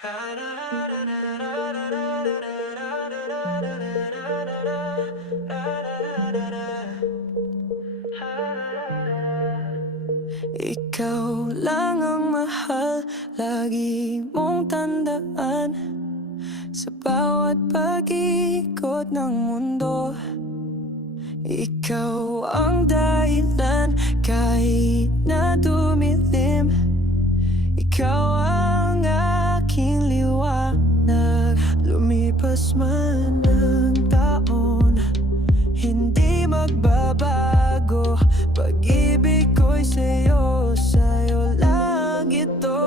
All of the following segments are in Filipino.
Ikaw lang ang mahal, lagi mong tandaan sa bawat pag-ikot ng mundo. Ikaw ang dahilan kahit na dumilim. Ikaw ang aking liwanag. Lumipas man ang taon, hindi magbabago. Pag-ibig ko'y sa'yo, sa'yo lang ito.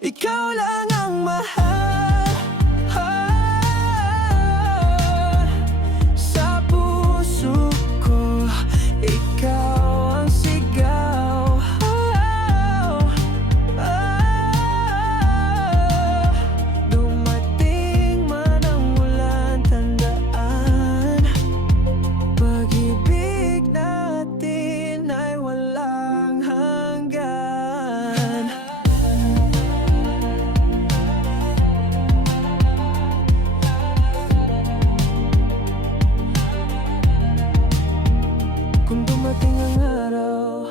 Ikaw lang ang mahal, sa puso ko. Ikaw ang sigaw, dumating man ang ulan, tandaan, pag-ibig natin ay walang hanggan. Kung dumating ang araw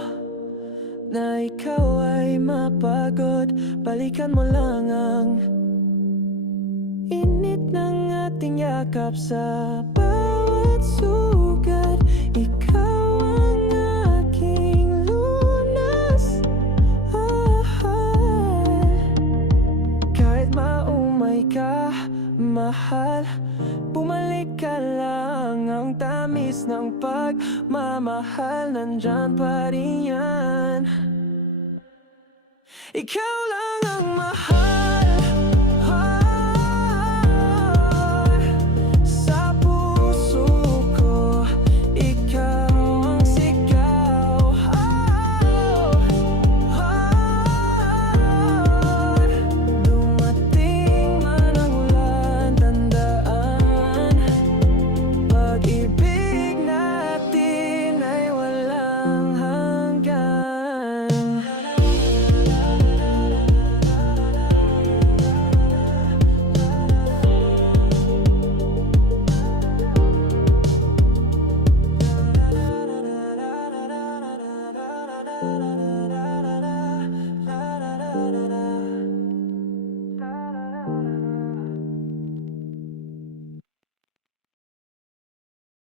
na ikaw ay mapagod, balikan mo lang ang init ng ating yakap sa bawat sugat. Ikaw ang aking lunas, kahit maumay ka, mahal, bumalik ka lang. Ang tamis ng pagmamahal, nandyan pa rin yan. Ikaw lang ang mahal.